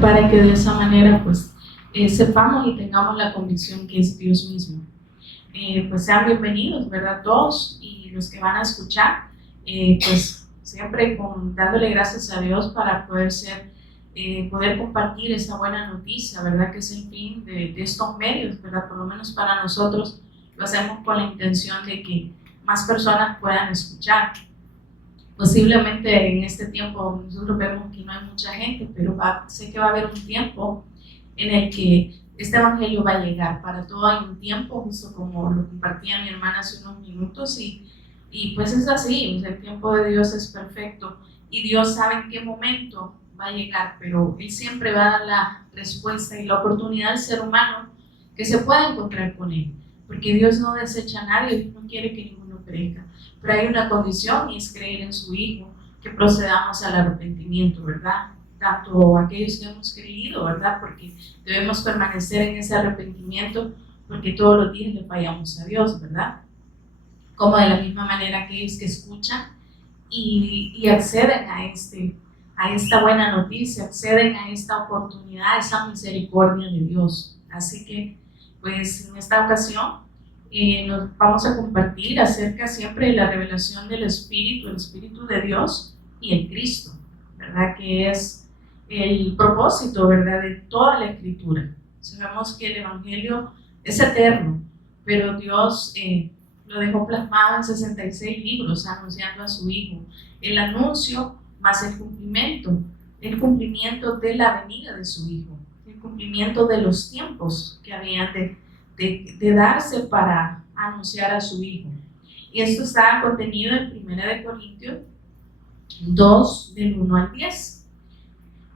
para que de esa manera pues sepamos y tengamos la convicción que es Dios mismo. Pues sean bienvenidos, ¿verdad? Todos y los que van a escuchar, pues siempre dándole gracias a Dios para poder compartir esta buena noticia, ¿verdad? Que es el fin de estos medios, ¿verdad? Por lo menos para nosotros lo hacemos con la intención de que más personas puedan escuchar. Posiblemente en este tiempo nosotros vemos que no hay mucha gente, pero sé que va a haber un tiempo en el que este evangelio va a llegar. Para todo hay un tiempo, justo como lo compartía mi hermana hace unos minutos, y pues es así, o sea, el tiempo de Dios es perfecto y Dios sabe en qué momento va a llegar, pero Él siempre va a dar la respuesta y la oportunidad al ser humano que se pueda encontrar con Él, porque Dios no desecha a nadie, Dios no quiere que ninguno perezca, pero hay una condición y es creer en su Hijo, que procedamos al arrepentimiento, ¿verdad? Tanto aquellos que hemos creído, ¿verdad? Porque debemos permanecer en ese arrepentimiento, porque todos los días le fallamos a Dios, ¿verdad? Como de la misma manera aquellos que escuchan y acceden a esta buena noticia, acceden a esta oportunidad, a esa misericordia de Dios. Así que, pues en esta ocasión nos vamos a compartir acerca siempre de la revelación del Espíritu, el Espíritu de Dios y el Cristo, ¿verdad? Que es el propósito, ¿verdad?, de toda la Escritura. Sabemos que el Evangelio es eterno, pero Dios lo dejó plasmado en 66 libros, anunciando a su Hijo. El anuncio más el cumplimiento de la venida de su Hijo, el cumplimiento de los tiempos que habían de darse para anunciar a su Hijo. Y esto está contenido en 1 Corintios 2, del 1 al 10.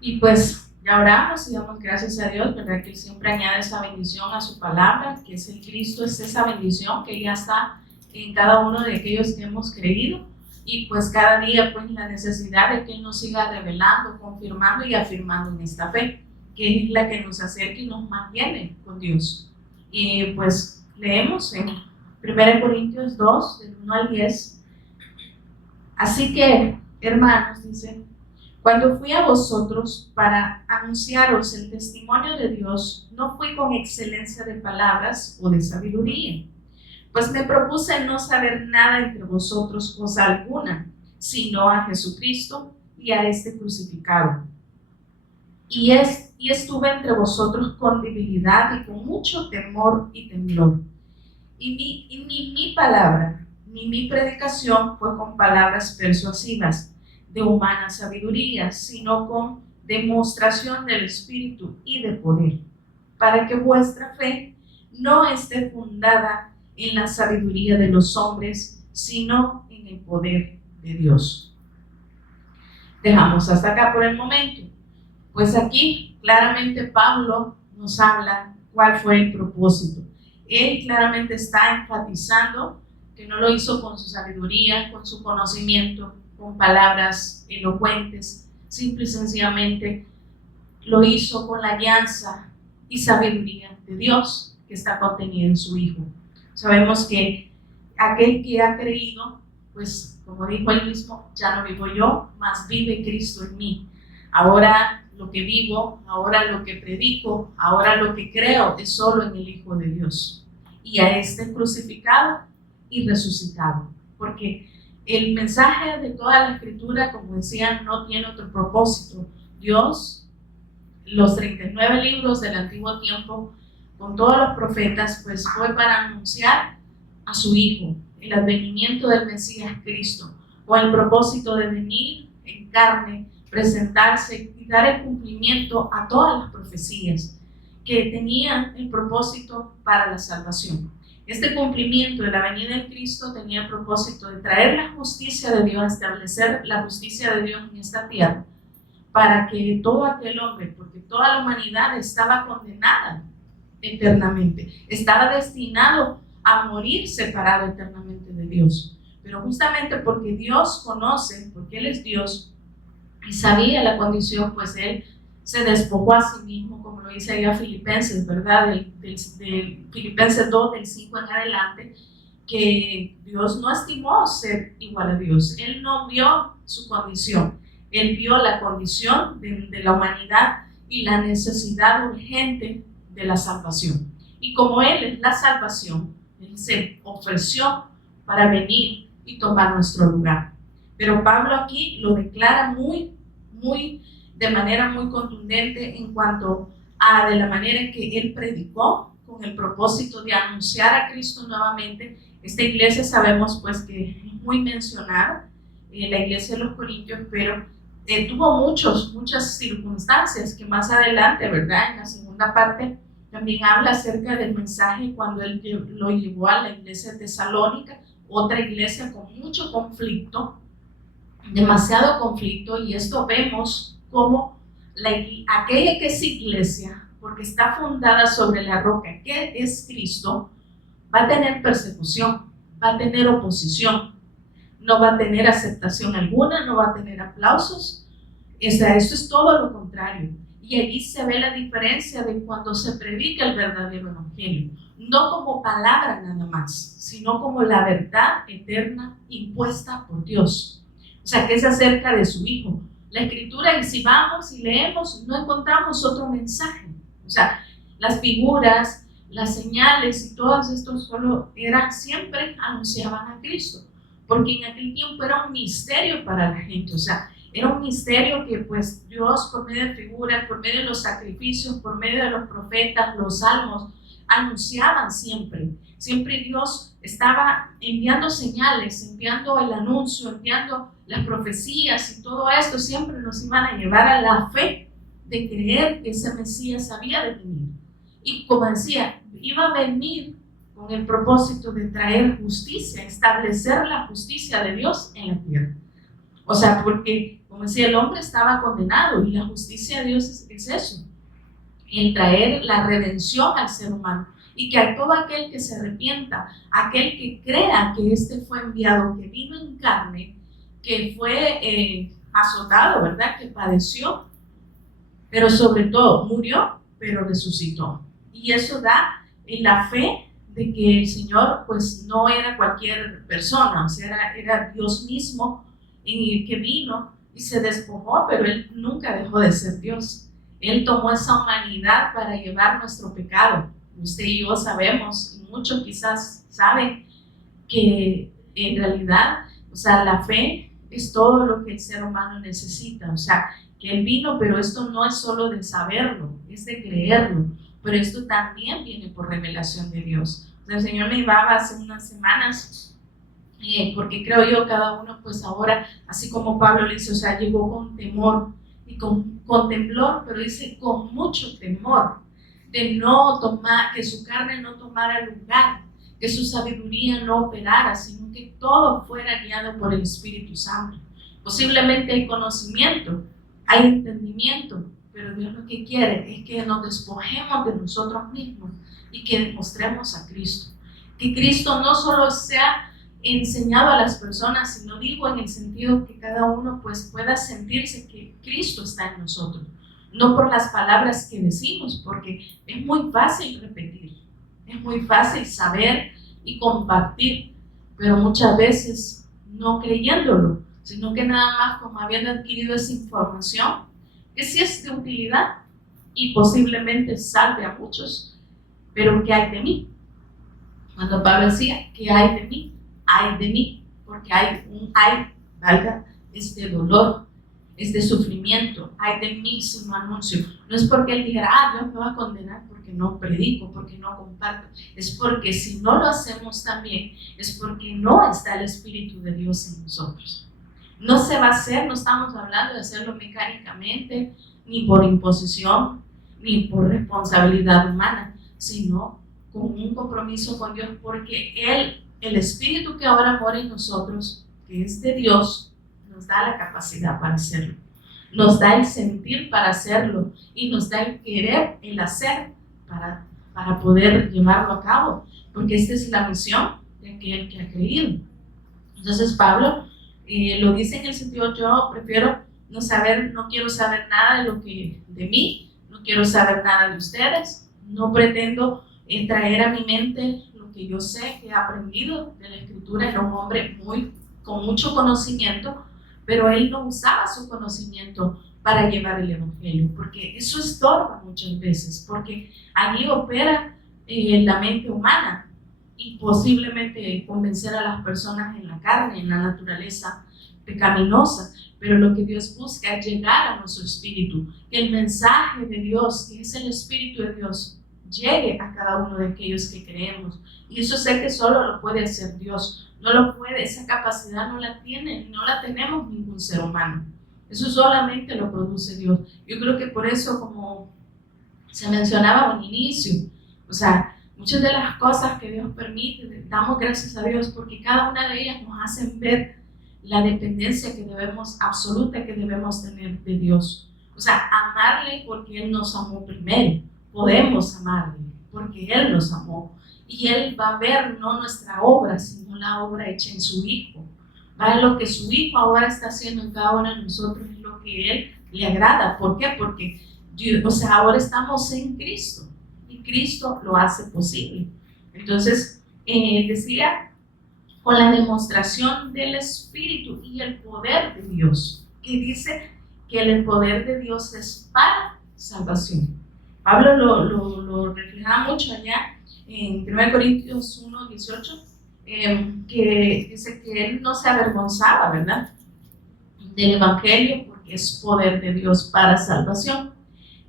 Y pues ya oramos y damos gracias a Dios, ¿verdad? Que Él siempre añade esa bendición a su palabra, que es el Cristo, es esa bendición que ya está en cada uno de aquellos que hemos creído. Y pues cada día pues la necesidad de que Él nos siga revelando, confirmando y afirmando en esta fe, que es la que nos acerca y nos mantiene con Dios. Y pues leemos en 1 Corintios 2, del 1 al 10. Así que, hermanos, dice: cuando fui a vosotros para anunciaros el testimonio de Dios, no fui con excelencia de palabras o de sabiduría, pues me propuse no saber nada entre vosotros cosa alguna, sino a Jesucristo y a este crucificado. Y estuve entre vosotros con debilidad y con mucho temor y temblor. Y ni mi palabra, ni mi predicación fue con palabras persuasivas de humana sabiduría, sino con demostración del Espíritu y de poder, para que vuestra fe no esté fundada en la sabiduría de los hombres, sino en el poder de Dios. Dejamos hasta acá por el momento. Pues aquí claramente Pablo nos habla cuál fue el propósito. Él claramente está enfatizando que no lo hizo con su sabiduría, con su conocimiento, con palabras elocuentes, simple y sencillamente lo hizo con la alianza y sabiduría de Dios que está contenida en su Hijo. Sabemos que aquel que ha creído, pues como dijo él mismo, ya no vivo yo, mas vive Cristo en mí. Ahora lo que vivo, ahora lo que predico, ahora lo que creo es solo en el Hijo de Dios y a este crucificado y resucitado, porque el mensaje de toda la Escritura, como decía, no tiene otro propósito. Dios, los 39 libros del antiguo tiempo, con todos los profetas, pues fue para anunciar a su Hijo, el advenimiento del Mesías Cristo, con el propósito de venir en carne, presentarse y dar el cumplimiento a todas las profecías que tenían el propósito para la salvación. Este cumplimiento de la venida de Cristo tenía el propósito de traer la justicia de Dios, establecer la justicia de Dios en esta tierra, para que todo aquel hombre, porque toda la humanidad estaba condenada eternamente, estaba destinado a morir separado eternamente de Dios. Pero justamente porque Dios conoce, porque Él es Dios y sabía la condición, pues Él se despojó a sí mismo, como lo dice ahí a Filipenses, ¿verdad? Del Filipenses 2, del 5 en adelante, que Dios no estimó ser igual a Dios. Él no vio su condición, Él vio la condición de la humanidad y la necesidad urgente de la salvación. Y como Él es la salvación, Él se ofreció para venir y tomar nuestro lugar. Pero Pablo aquí lo declara de manera muy contundente en cuanto a de la manera en que Él predicó con el propósito de anunciar a Cristo nuevamente. Esta iglesia sabemos pues que es muy mencionada, la iglesia de los Corintios, pero tuvo muchas circunstancias que más adelante, ¿verdad? En la segunda parte también habla acerca del mensaje cuando Él lo llevó a la iglesia de Tesalónica, otra iglesia con mucho conflicto, demasiado conflicto, y esto vemos como aquella que es iglesia, porque está fundada sobre la roca que es Cristo, va a tener persecución, va a tener oposición, no va a tener aceptación alguna, no va a tener aplausos. Esto es todo lo contrario. Y allí se ve la diferencia de cuando se predica el verdadero evangelio, no como palabra nada más, sino como la verdad eterna impuesta por Dios. O sea, que es acerca de su Hijo. La Escritura, y si vamos y leemos, no encontramos otro mensaje. O sea, las figuras, las señales y todos estos solo siempre anunciaban a Cristo, porque en aquel tiempo era un misterio para la gente. O sea, era un misterio que pues Dios, por medio de figuras, por medio de los sacrificios, por medio de los profetas, los salmos, anunciaban siempre. Siempre Dios estaba enviando señales, enviando el anuncio, enviando las profecías, y todo esto siempre nos iban a llevar a la fe de creer que ese Mesías había de venir. Y como decía, iba a venir con el propósito de traer justicia, establecer la justicia de Dios en la tierra. O sea, porque, como decía, el hombre estaba condenado, y la justicia de Dios es eso, el traer la redención al ser humano, y que a todo aquel que se arrepienta, aquel que crea que este fue enviado, que vino en carne, que fue azotado, ¿verdad?, que padeció, pero sobre todo murió, pero resucitó. Y eso da la fe de que el Señor pues no era cualquier persona, o sea, era Dios mismo que vino y se despojó, pero Él nunca dejó de ser Dios. Él tomó esa humanidad para llevar nuestro pecado. Usted y yo sabemos, y muchos quizás saben, que en realidad, o sea, la fe es todo lo que el ser humano necesita. O sea, que Él vino, pero esto no es solo de saberlo, es de creerlo. Pero esto también viene por revelación de Dios. O sea, el Señor me llevaba hace unas semanas, porque creo yo cada uno pues ahora, así como Pablo le dice, o sea, llegó con temor y con temblor, pero dice con mucho temor, de no tomar, que su carne no tomara lugar, que su sabiduría no operara, sino que todo fuera guiado por el Espíritu Santo. Posiblemente hay conocimiento, hay entendimiento, pero Dios lo que quiere es que nos despojemos de nosotros mismos y que demostremos a Cristo. Que Cristo no solo sea enseñado a las personas, sino digo en el sentido que cada uno pues pueda sentirse que Cristo está en nosotros. No por las palabras que decimos, porque es muy fácil repetir, es muy fácil saber y compartir, pero muchas veces no creyéndolo, sino que nada más como habiendo adquirido esa información, que sí es de utilidad y posiblemente salve a muchos, pero ¿qué hay de mí? Cuando Pablo decía, ¿qué hay de mí? Hay de mí, porque valga, es de dolor, es de sufrimiento, hay de mí si no anuncio. No es porque él dijera, Dios me va a condenar porque no predico, porque no comparto. Es porque si no lo hacemos también, es porque no está el Espíritu de Dios en nosotros. No se va a hacer, no estamos hablando de hacerlo mecánicamente, ni por imposición, ni por responsabilidad humana, sino con un compromiso con Dios, porque el Espíritu que ahora mora en nosotros, que es de Dios, nos da la capacidad para hacerlo, nos da el sentir para hacerlo y nos da el querer, el hacer para poder llevarlo a cabo, porque esta es la misión de aquel que ha creído. Entonces Pablo lo dice en el sentido, yo prefiero no quiero saber nada de mí, no quiero saber nada de ustedes, no pretendo traer a mi mente lo que yo sé, que he aprendido de la Escritura. Era un hombre con mucho conocimiento, pero él no usaba su conocimiento para llevar el evangelio, porque eso estorba muchas veces, porque allí opera la mente humana y posiblemente convencer a las personas en la carne, en la naturaleza pecaminosa, pero lo que Dios busca es llegar a nuestro espíritu, que el mensaje de Dios, que es el Espíritu de Dios, llegue a cada uno de aquellos que creemos. Y eso sé que solo lo puede hacer Dios, no lo puede, esa capacidad no la tiene, no la tenemos ningún ser humano. Eso solamente lo produce Dios. Yo creo que por eso, como se mencionaba al inicio, o sea, muchas de las cosas que Dios permite, damos gracias a Dios porque cada una de ellas nos hacen ver la dependencia que debemos, absoluta que debemos tener de Dios. O sea, amarle porque Él nos amó primero. Podemos amarle porque Él nos amó. Y Él va a ver no nuestra obra, sino la obra hecha en su Hijo. ¿Vale? Lo que su Hijo ahora está haciendo en cada uno de nosotros es lo que Él le agrada. ¿Por qué? Porque Dios, o sea, ahora estamos en Cristo y Cristo lo hace posible. Entonces, decía, con la demostración del Espíritu y el poder de Dios, que dice que el poder de Dios es para salvación. Pablo lo refleja mucho allá en 1 Corintios 1, 18, que dice que él no se avergonzaba, ¿verdad?, del Evangelio, porque es poder de Dios para salvación.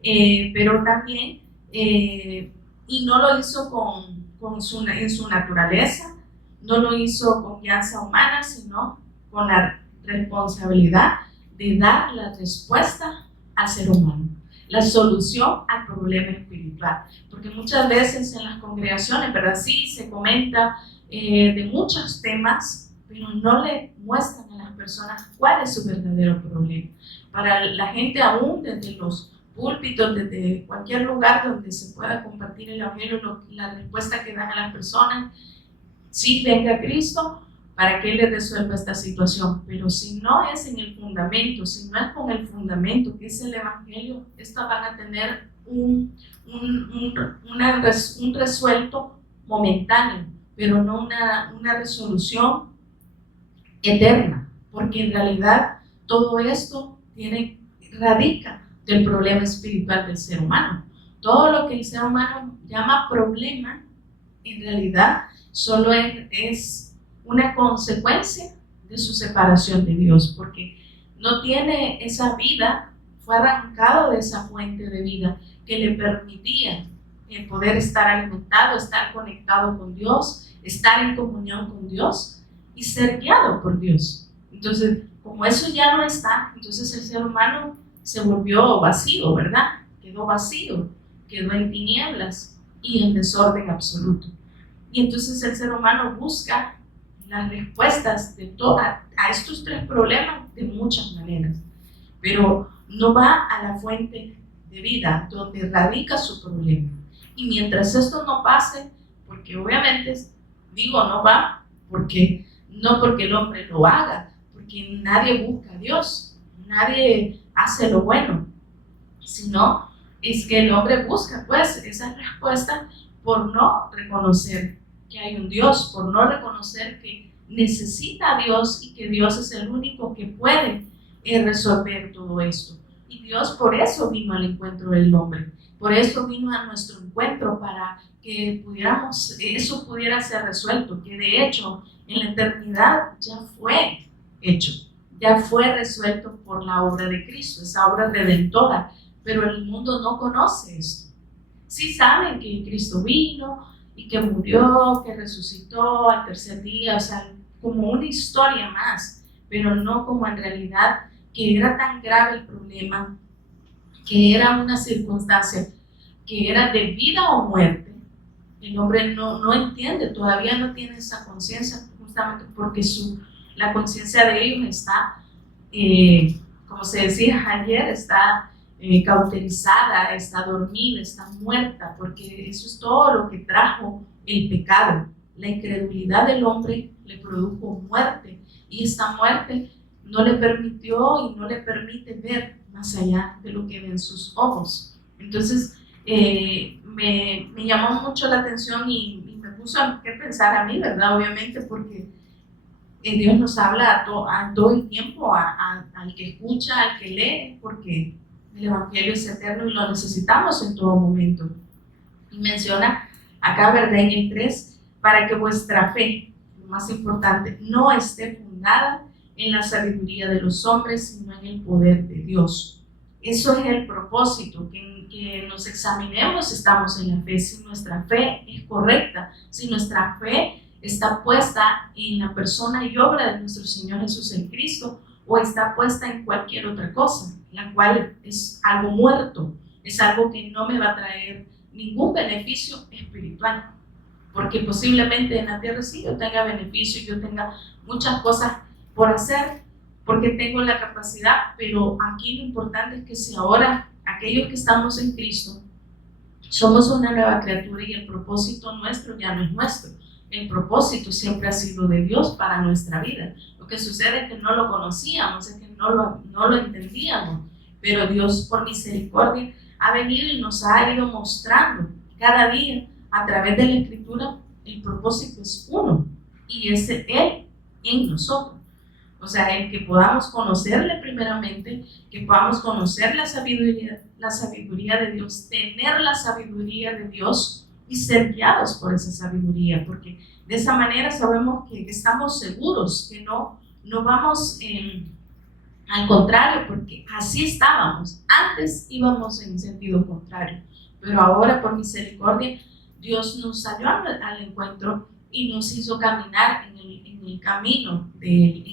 Pero también, y no lo hizo en su naturaleza, no lo con confianza humana, sino con la responsabilidad de dar la respuesta al ser humano, la solución al problema espiritual. Porque muchas veces en las congregaciones, ¿verdad?, sí se comenta de muchos temas, pero no le muestran a las personas cuál es su verdadero problema. Para la gente, aún desde los púlpitos, desde cualquier lugar donde se pueda compartir el evangelio, la respuesta que dan a las personas: sí, venga Cristo para que Él le resuelva esta situación. Pero si no es en el fundamento, si no es con el fundamento que es el evangelio, estas van a tener un resuelto momentáneo, pero no una resolución eterna, porque en realidad todo esto radica del problema espiritual del ser humano. Todo lo que el ser humano llama problema, en realidad solo es una consecuencia de su separación de Dios, porque no tiene esa vida, fue arrancado de esa fuente de vida que le permitía el poder estar alimentado, estar conectado con Dios, estar en comunión con Dios y ser guiado por Dios. Entonces, como eso ya no está, entonces el ser humano se volvió vacío, ¿verdad? Quedó vacío, quedó en tinieblas y en desorden absoluto. Y entonces el ser humano busca las respuestas a estos tres problemas de muchas maneras, pero no va a la fuente de vida donde radica su problema. Y mientras esto no pase, porque obviamente digo no va, no porque el hombre lo haga, porque nadie busca a Dios, nadie hace lo bueno, sino es que el hombre busca pues esa respuesta por no reconocer que hay un Dios, por no reconocer que necesita a Dios y que Dios es el único que puede resolver todo esto. Y Dios por eso vino al encuentro del hombre, por eso vino a nuestro encuentro, para que eso pudiera ser resuelto, que de hecho en la eternidad ya fue hecho, ya fue resuelto por la obra de Cristo, esa obra redentora, pero el mundo no conoce esto. Sí saben que Cristo vino y que murió, que resucitó al tercer día, o sea, como una historia más, pero no como en realidad que era tan grave el problema, que era una circunstancia que era de vida o muerte. El hombre no entiende, todavía no tiene esa conciencia, justamente porque la conciencia de ellos está, como se decía ayer, está cauterizada, está dormida, está muerta, porque eso es todo lo que trajo el pecado. La incredulidad del hombre le produjo muerte, y esta muerte no le permitió y no le permite ver más allá de lo que ven sus ojos. Entonces, me llamó mucho la atención y me puso a pensar a mí, ¿verdad? Obviamente, porque Dios nos habla a todo el tiempo, al que escucha, al que lee, porque el Evangelio es eterno y lo necesitamos en todo momento. Y menciona acá, ¿verdad? En el 3, para que vuestra fe, lo más importante, no esté fundada en la sabiduría de los hombres, sino en el poder de Dios. Eso es el propósito, que nos examinemos si estamos en la fe, si nuestra fe es correcta, si nuestra fe está puesta en la persona y obra de nuestro Señor Jesús el Cristo, o está puesta en cualquier otra cosa, la cual es algo muerto, es algo que no me va a traer ningún beneficio espiritual, porque posiblemente en la tierra sí yo tenga beneficio, yo tenga muchas cosas por hacer, porque tengo la capacidad, pero aquí lo importante es que si ahora aquellos que estamos en Cristo somos una nueva criatura y el propósito nuestro ya no es nuestro, el propósito siempre ha sido de Dios para nuestra vida. Lo que sucede es que no lo conocíamos, es que no lo entendíamos, pero Dios por misericordia ha venido y nos ha ido mostrando cada día a través de la Escritura. El propósito es uno y es Él en nosotros. O sea, el que podamos conocerle primeramente, que podamos conocer la sabiduría de Dios, tener la sabiduría de Dios y ser guiados por esa sabiduría, porque de esa manera sabemos que estamos seguros, que no vamos al contrario, porque así estábamos. Antes íbamos en sentido contrario, pero ahora por misericordia Dios nos salió al encuentro y nos hizo caminar en el camino del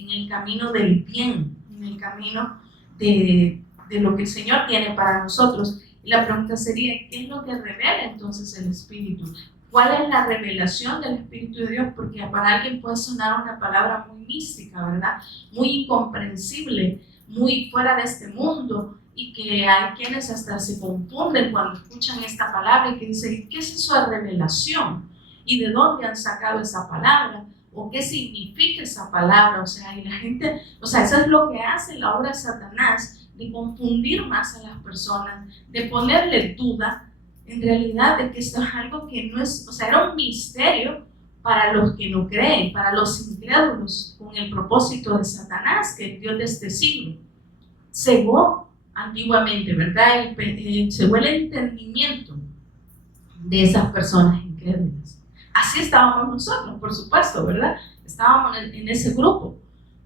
bien, en el camino de lo que el Señor tiene para nosotros. Y la pregunta sería, ¿qué es lo que revela entonces el Espíritu? ¿Cuál es la revelación del Espíritu de Dios? Porque para alguien puede sonar una palabra muy mística, ¿verdad? Muy incomprensible, muy fuera de este mundo, y que hay quienes hasta se confunden cuando escuchan esta palabra y que dicen, ¿qué es eso de revelación? ¿Y de dónde han sacado esa palabra? ¿O qué significa esa palabra? O sea, y la gente, o sea, eso es lo que hace la obra de Satanás, de confundir más a las personas, de ponerle duda, en realidad, de que esto es algo que no es, o sea, era un misterio para los que no creen, para los incrédulos, con el propósito de Satanás, que el Dios de este siglo cegó antiguamente, ¿verdad? Cegó el entendimiento de esas personas incrédulas. Así estábamos nosotros, por supuesto, ¿verdad? Estábamos en ese grupo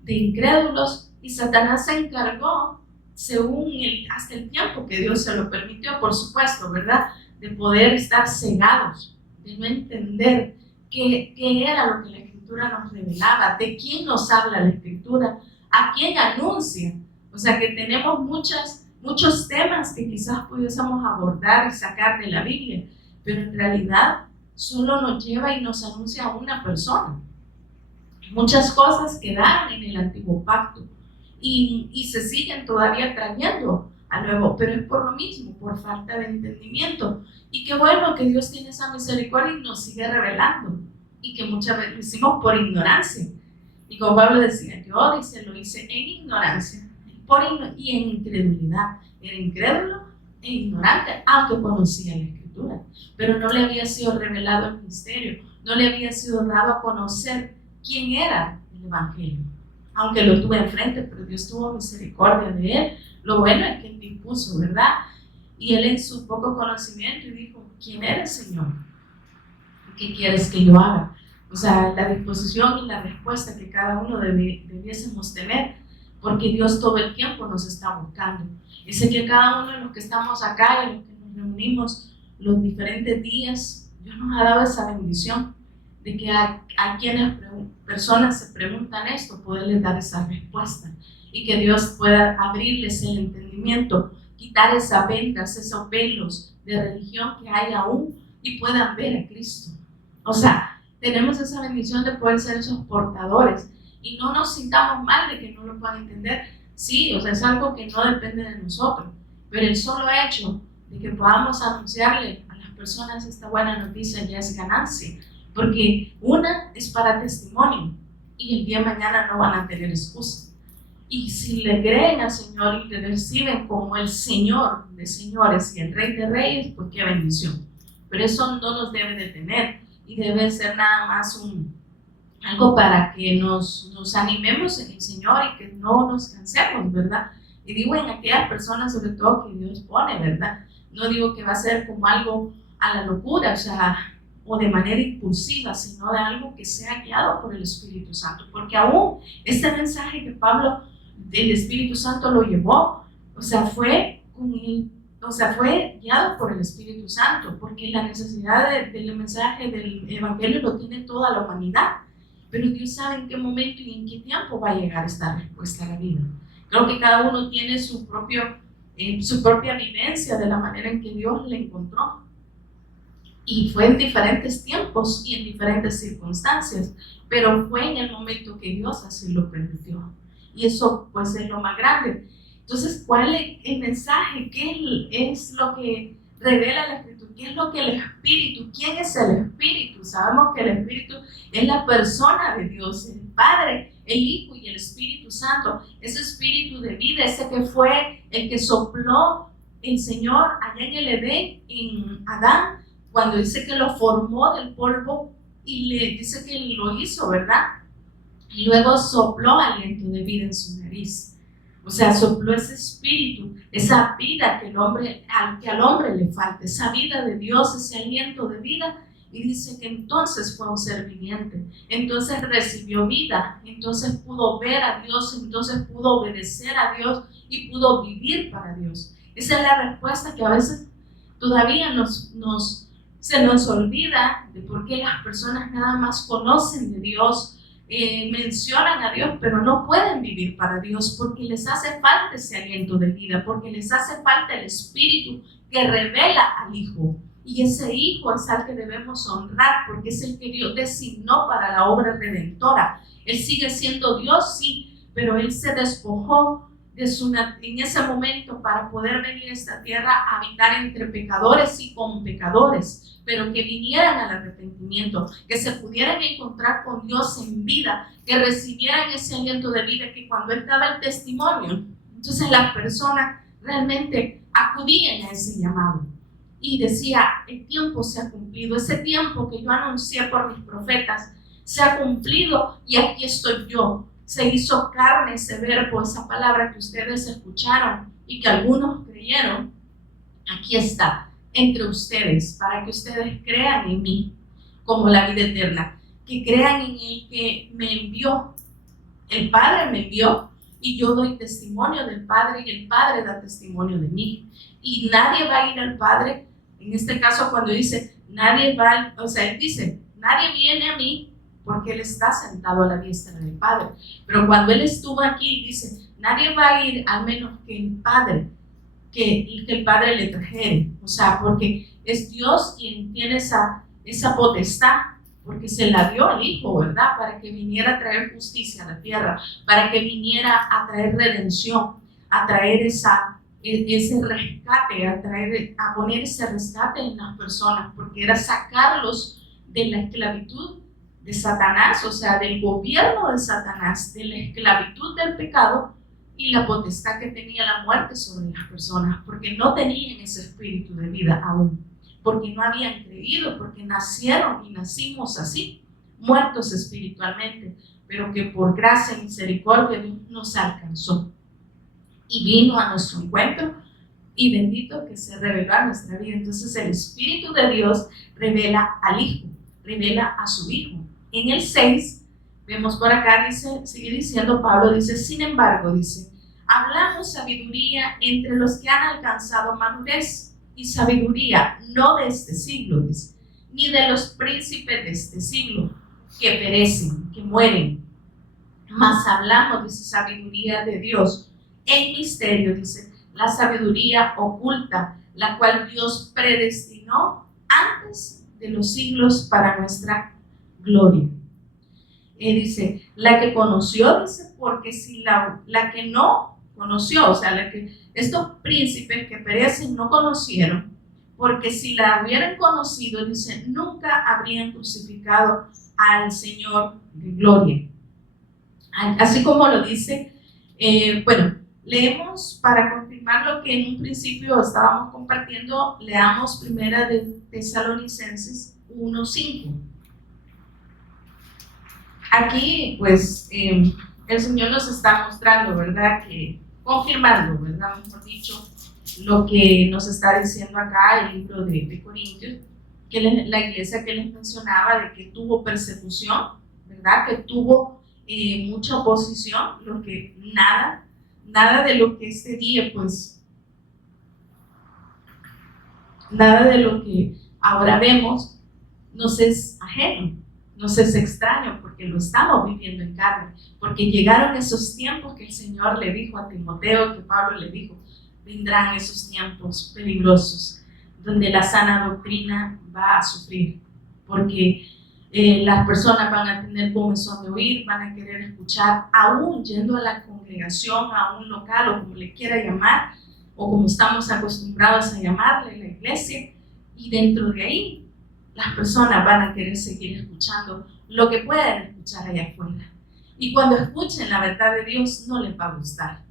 de incrédulos y Satanás se encargó, según hasta el tiempo que Dios se lo permitió, por supuesto, ¿verdad? De poder estar cegados, de no entender qué era lo que la Escritura nos revelaba, de quién nos habla la Escritura, a quién anuncia. O sea que tenemos muchos temas que quizás pudiésemos abordar y sacar de la Biblia, pero en realidad solo nos lleva y nos anuncia a una persona. Muchas cosas quedaron en el antiguo pacto y se siguen todavía trayendo a nuevo, pero es por lo mismo, por falta de entendimiento. Y qué bueno que Dios tiene esa misericordia y nos sigue revelando, y que muchas veces lo hicimos por ignorancia. Y como Pablo decía, yo lo hice en ignorancia y en incredulidad. Era incrédulo e ignorante, aunque conocía la Escritura, pero no le había sido revelado el misterio, no le había sido dado a conocer quién era el Evangelio, aunque lo tuve enfrente, pero Dios tuvo misericordia de él. Lo bueno es que él dispuso, ¿verdad? Y él en su poco conocimiento y dijo, ¿quién eres, Señor? ¿Qué quieres que yo haga? O sea, la disposición y la respuesta que cada uno debiésemos tener, porque Dios todo el tiempo nos está buscando. Y sé que cada uno de los que estamos acá y los que nos reunimos los diferentes días, Dios nos ha dado esa bendición de que a quienes personas se preguntan esto, poderles dar esa respuesta, y que Dios pueda abrirles el entendimiento, quitar esas vendas, esos velos de religión que hay aún, y puedan ver a Cristo. O sea, tenemos esa bendición de poder ser esos portadores y no nos sintamos mal de que no lo puedan entender. Sí, o sea, es algo que no depende de nosotros, pero el solo hecho de que podamos anunciarle a las personas esta buena noticia ya es ganancia, porque una es para testimonio y el día de mañana no van a tener excusa. Y si le creen al Señor y le reciben como el Señor de señores y el Rey de reyes, pues qué bendición. Pero eso no nos debe detener y debe ser nada más algo para que nos animemos en el Señor y que no nos cansemos, ¿verdad? Y digo en aquellas personas sobre todo que Dios pone, ¿verdad? No digo que va a ser como algo a la locura, o sea, o de manera impulsiva, sino de algo que sea guiado por el Espíritu Santo, porque aún este mensaje que Pablo del Espíritu Santo lo llevó, o sea, fue fue guiado por el Espíritu Santo, porque la necesidad del mensaje del Evangelio lo tiene toda la humanidad, pero Dios sabe en qué momento y en qué tiempo va a llegar esta respuesta a la vida. Creo que cada uno tiene su propia vivencia de la manera en que Dios le encontró. Y fue en diferentes tiempos y en diferentes circunstancias, pero fue en el momento que Dios así lo permitió. Y eso pues es lo más grande. Entonces, ¿cuál es el mensaje? ¿Qué es lo que revela la Escritura? ¿Qué es lo que el Espíritu? ¿Quién es el Espíritu? Sabemos que el Espíritu es la persona de Dios, el Padre, el Hijo y el Espíritu Santo. Ese Espíritu de vida, ese que fue el que sopló el Señor allá en el Edén, en Adán, cuando dice que lo formó del polvo y le dice que lo hizo, ¿verdad? Y luego sopló aliento de vida en su nariz. O sea, sopló ese espíritu, esa vida que al hombre le falta, esa vida de Dios, ese aliento de vida. Y dice que entonces fue un ser viviente, entonces recibió vida, entonces pudo ver a Dios, entonces pudo obedecer a Dios y pudo vivir para Dios. Esa es la respuesta que a veces todavía se nos olvida de por qué las personas nada más conocen de Dios, mencionan a Dios, pero no pueden vivir para Dios porque les hace falta ese aliento de vida, porque les hace falta el Espíritu que revela al Hijo. Y ese Hijo es al que debemos honrar porque es el que Dios designó para la obra redentora. Él sigue siendo Dios, sí, pero Él se despojó en ese momento para poder venir a esta tierra a habitar entre pecadores y con pecadores, pero que vinieran al arrepentimiento, que se pudieran encontrar con Dios en vida, que recibieran ese aliento de vida, que cuando Él daba el testimonio, entonces las personas realmente acudían a ese llamado y decía, el tiempo se ha cumplido, ese tiempo que yo anuncié por mis profetas se ha cumplido y aquí estoy yo. Se hizo carne ese verbo, esa palabra que ustedes escucharon y que algunos creyeron. Aquí está, entre ustedes, para que ustedes crean en mí como la vida eterna, que crean en el que me envió. El Padre me envió y yo doy testimonio del Padre y el Padre da testimonio de mí. Y nadie va a ir al Padre, en este caso cuando dice, Él dice, nadie viene a mí porque Él está sentado a la diestra del Padre. Pero cuando Él estuvo aquí, dice, nadie va a ir al menos que el Padre, que el Padre le trajere. O sea, porque es Dios quien tiene esa potestad, porque se la dio al Hijo, ¿verdad? Para que viniera a traer justicia a la tierra, para que viniera a traer redención, a traer ese rescate, a poner ese rescate en las personas, porque era sacarlos de la esclavitud de Satanás, o sea, del gobierno de Satanás, de la esclavitud del pecado y la potestad que tenía la muerte sobre las personas, porque no tenían ese espíritu de vida aún, porque no habían creído, porque nacieron y nacimos así, muertos espiritualmente, pero que por gracia y misericordia Dios nos alcanzó y vino a nuestro encuentro y bendito que se reveló a nuestra vida. Entonces el Espíritu de Dios revela al Hijo, revela a su Hijo. En el 6, vemos por acá, sigue diciendo Pablo, dice, sin embargo, dice, hablamos sabiduría entre los que han alcanzado madurez, y sabiduría no de este siglo, dice, ni de los príncipes de este siglo, que perecen, que mueren, mas hablamos, dice, sabiduría de Dios, en misterio, dice, la sabiduría oculta, la cual Dios predestinó antes de los siglos para nuestra gloria. Dice, la que conoció, dice, porque si la que no conoció, o sea, estos príncipes que perecen no conocieron, porque si la hubieran conocido, dice, nunca habrían crucificado al Señor de gloria. Así como lo dice, leemos para confirmar lo que en un principio estábamos compartiendo, leamos primera de Tesalonicenses 1:5. Aquí, pues, el Señor nos está mostrando, ¿verdad? Que, confirmando, ¿verdad? Mejor dicho, lo que nos está diciendo acá el libro de Corintios, que la iglesia que les mencionaba, de que tuvo persecución, ¿verdad? Que tuvo mucha oposición, lo que nada de lo que este día, pues, nada de lo que ahora vemos nos es ajeno, nos es extraño, porque lo estamos viviendo en carne, porque llegaron esos tiempos que el Señor le dijo a Timoteo, que Pablo le dijo, vendrán esos tiempos peligrosos, donde la sana doctrina va a sufrir, porque las personas van a tener comezón de oír, van a querer escuchar, aún yendo a la congregación, a un local o como le quiera llamar, o como estamos acostumbrados a llamarle, la iglesia, y dentro de ahí las personas van a querer seguir escuchando lo que pueden escuchar allá afuera. Y cuando escuchen la verdad de Dios, no les va a gustar,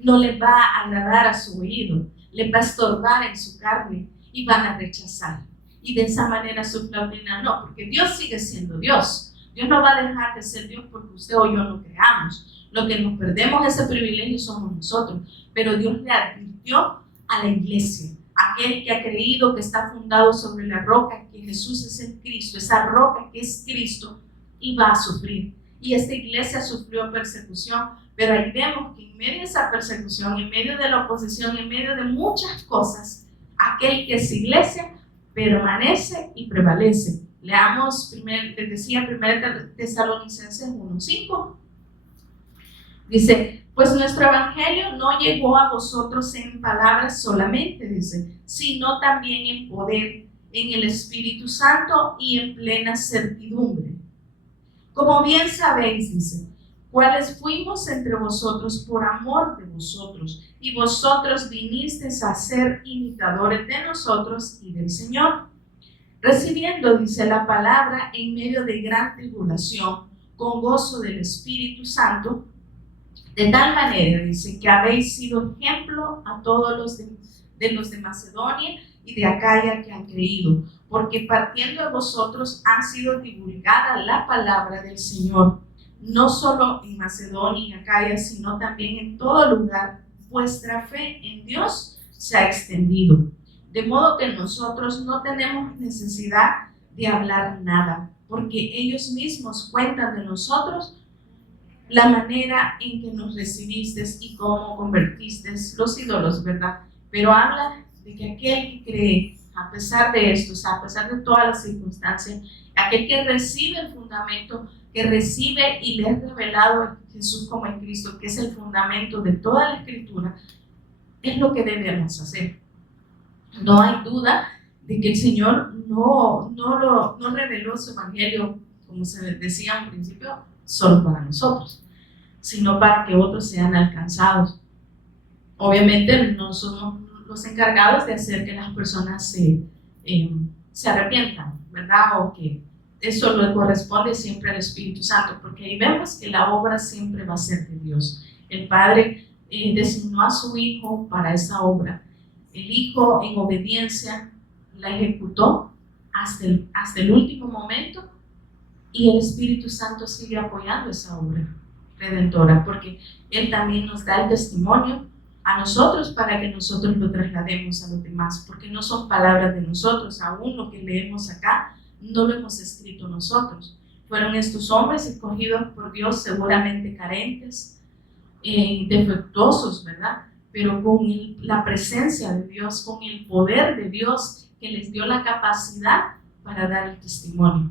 no les va a agradar a su oído, les va a estorbar en su carne y van a rechazar. Y de esa manera su doctrina no, porque Dios sigue siendo Dios. Dios no va a dejar de ser Dios porque usted o yo no creamos. Lo que nos perdemos ese privilegio somos nosotros. Pero Dios le advirtió a la iglesia, aquel que ha creído que está fundado sobre la roca, que Jesús es el Cristo, esa roca que es Cristo, y va a sufrir. Y esta iglesia sufrió persecución, pero ahí vemos que en medio de esa persecución, en medio de la oposición, en medio de muchas cosas, aquel que es iglesia permanece y prevalece. Leamos, les decía, 1 Tesalonicenses 1:5. Dice, pues nuestro evangelio no llegó a vosotros en palabras solamente, dice, sino también en poder, en el Espíritu Santo y en plena certidumbre. Como bien sabéis, dice, cuáles fuimos entre vosotros por amor de vosotros, y vosotros vinisteis a ser imitadores de nosotros y del Señor, recibiendo, dice, la palabra en medio de gran tribulación, con gozo del Espíritu Santo, de tal manera, dice, que habéis sido ejemplo a todos los de Macedonia y de Acaya que han creído, porque partiendo de vosotros han sido divulgada la palabra del Señor, no solo en Macedonia y Acaya, sino también en todo lugar. Vuestra fe en Dios se ha extendido, de modo que nosotros no tenemos necesidad de hablar nada, porque ellos mismos cuentan de nosotros la manera en que nos recibiste y cómo convertiste los ídolos, ¿verdad? Pero habla de que aquel que cree, a pesar de esto, o sea, a pesar de todas las circunstancias, aquel que recibe el fundamento, que recibe y le es revelado a Jesús como el Cristo, que es el fundamento de toda la Escritura, es lo que debemos hacer. No hay duda de que el Señor no reveló su evangelio, como se decía al principio, solo para nosotros, sino para que otros sean alcanzados. Obviamente no somos los encargados de hacer que las personas se arrepientan, ¿verdad? O que eso le corresponde siempre al Espíritu Santo, porque ahí vemos que la obra siempre va a ser de Dios. El Padre designó a su Hijo para esa obra. El Hijo en obediencia la ejecutó hasta el último momento, y el Espíritu Santo sigue apoyando esa obra redentora, porque Él también nos da el testimonio a nosotros para que nosotros lo traslademos a los demás, porque no son palabras de nosotros, aún lo que leemos acá no lo hemos escrito nosotros. Fueron estos hombres escogidos por Dios, seguramente carentes, defectuosos, ¿verdad? Pero con la presencia de Dios, con el poder de Dios que les dio la capacidad para dar el testimonio,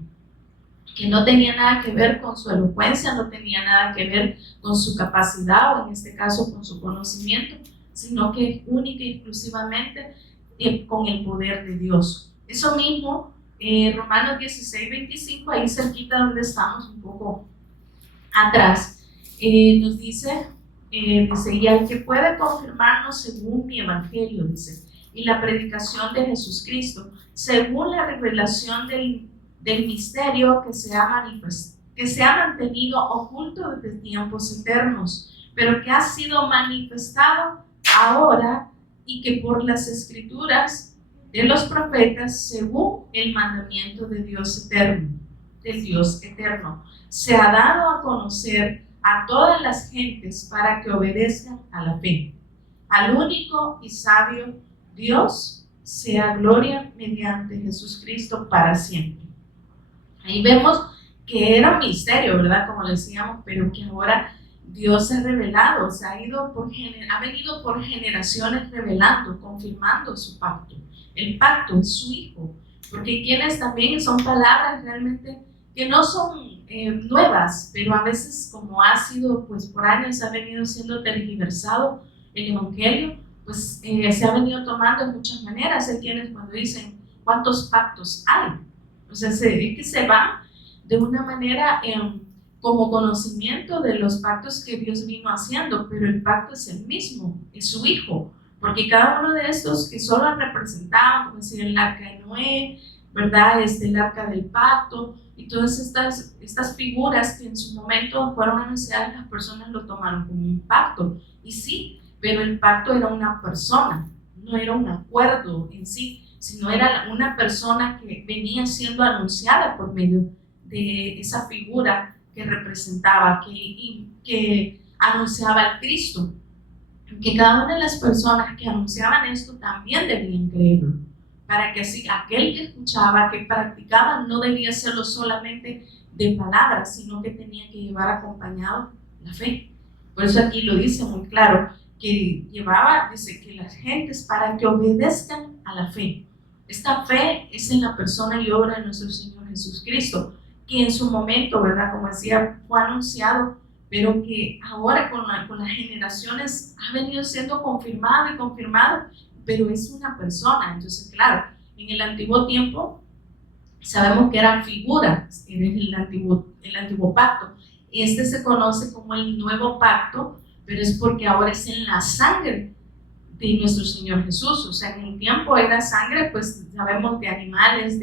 que no tenía nada que ver con su elocuencia, no tenía nada que ver con su capacidad, o en este caso con su conocimiento, sino que única y exclusivamente con el poder de Dios. Eso mismo, Romanos 16:25, ahí cerquita donde estamos, un poco atrás, nos dice, y al que puede confirmarnos según mi evangelio, dice, y la predicación de Jesucristo, según la revelación del misterio que se ha mantenido oculto desde tiempos eternos, pero que ha sido manifestado ahora, y que por las escrituras de los profetas, según el mandamiento de Dios eterno. del Dios eterno. Se ha dado a conocer a todas las gentes para que obedezcan a la fe. Al único y sabio Dios sea gloria mediante Jesucristo para siempre. Ahí vemos que era un misterio, ¿verdad? Como decíamos, pero que ahora Dios se ha revelado, ha venido por generaciones revelando, confirmando su pacto. El pacto es su Hijo, porque quienes también son palabras realmente que no son nuevas, pero a veces como ha sido, pues por años ha venido siendo tergiversado el Evangelio, pues se ha venido tomando de muchas maneras. Hay quienes cuando dicen cuántos pactos hay, o sea, es que se va de una manera como conocimiento de los pactos que Dios vino haciendo, pero el pacto es el mismo, es su Hijo, porque cada uno de estos que solo representaban, como decir el arca de Noé, ¿verdad? El arca del pacto y todas estas figuras que en su momento fueron anunciadas, las personas lo tomaron como un pacto, y sí, pero el pacto era una persona, no era un acuerdo en sí, sino era una persona que venía siendo anunciada por medio de esa figura que representaba, que anunciaba al Cristo. Que cada una de las personas que anunciaban esto también debían creerlo, para que así aquel que escuchaba, que practicaba, no debía hacerlo solamente de palabras, sino que tenía que llevar acompañado la fe. Por eso aquí lo dice muy claro, que dice que las gentes para que obedezcan a la fe. Esta fe es en la persona y obra de nuestro Señor Jesucristo, que en su momento, ¿verdad? Como decía, fue anunciado, pero que ahora con las generaciones ha venido siendo confirmado y confirmado, pero es una persona. Entonces, claro, en el antiguo tiempo sabemos que eran figuras en el antiguo pacto. Este se conoce como el nuevo pacto, pero es porque ahora es en la sangre de nuestro Señor Jesús. O sea, en el tiempo era sangre, pues sabemos, de animales,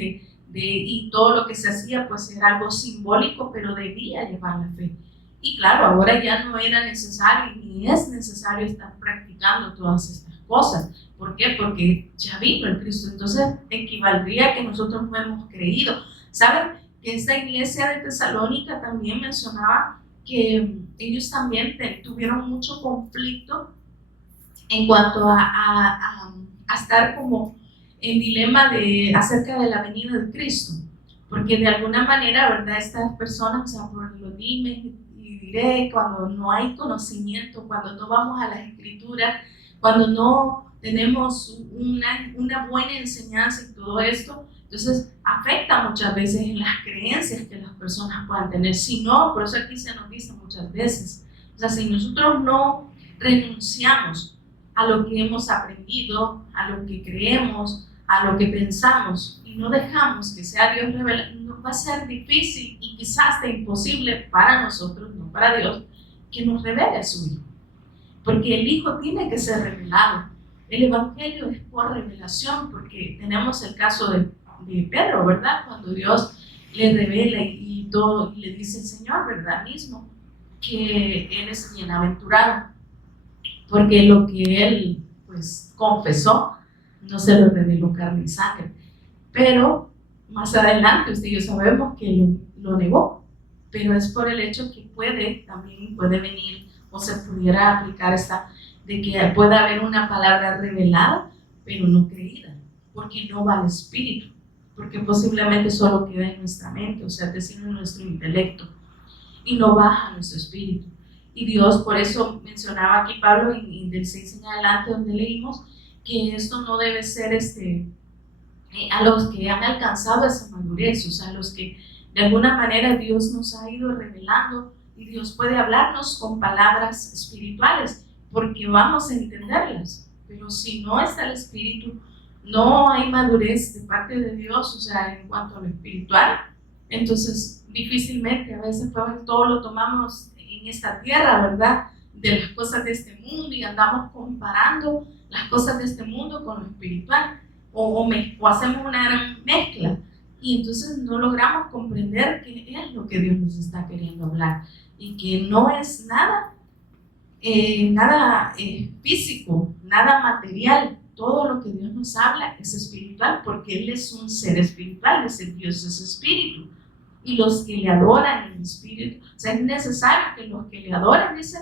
y todo lo que se hacía, pues era algo simbólico, pero debía llevar la fe. Y claro, ahora ya no era necesario, ni es necesario estar practicando todas estas cosas. ¿Por qué? Porque ya vino el Cristo. Entonces, equivaldría a que nosotros no hemos creído. ¿Saben? Que esta iglesia de Tesalónica también mencionaba que ellos también tuvieron mucho conflicto en cuanto a estar como en dilema acerca de la venida de Cristo, porque de alguna manera, ¿verdad? Estas personas, o sea, por lo dime y diré, cuando no hay conocimiento, cuando no vamos a las escrituras, cuando no tenemos una buena enseñanza y todo esto, entonces afecta muchas veces en las creencias que las personas puedan tener. Si no, por eso aquí se nos dice muchas veces, o sea, si nosotros no renunciamos a lo que hemos aprendido, a lo que creemos, a lo que pensamos, y no dejamos que sea Dios revelado, va a ser difícil y quizás de imposible para nosotros, no para Dios, que nos revele a su Hijo. Porque el Hijo tiene que ser revelado. El Evangelio es por revelación, porque tenemos el caso de Pedro, ¿verdad? Cuando Dios le revela y le dice el Señor, ¿verdad? Mismo, que Él es bienaventurado, porque lo que Él, pues, confesó, no se lo reveló carne y sangre. Pero más adelante, usted y yo sabemos que lo negó, pero es por el hecho que también puede venir, o se pudiera aplicar de que pueda haber una palabra revelada, pero no creída, porque no va al espíritu, porque posiblemente solo queda en nuestra mente, o sea, decir en nuestro intelecto, y no baja a nuestro espíritu. Y Dios, por eso mencionaba aquí Pablo, y del 6 en adelante, donde leímos, que esto no debe ser a los que han alcanzado esa madurez, o sea, a los que de alguna manera Dios nos ha ido revelando, y Dios puede hablarnos con palabras espirituales, porque vamos a entenderlas, pero si no está el espíritu, no hay madurez de parte de Dios, o sea, en cuanto a lo espiritual, entonces difícilmente, a veces todo lo tomamos en esta tierra, ¿verdad? De las cosas de este mundo, y andamos comparando las cosas de este mundo con lo espiritual, o hacemos una gran mezcla, y entonces no logramos comprender qué es lo que Dios nos está queriendo hablar, y que no es nada físico, nada material. Todo lo que Dios nos habla es espiritual, porque Él es un ser espiritual, Dios es espíritu. y los que le adoran en espíritu. O sea, es necesario que los que le adoran, dice,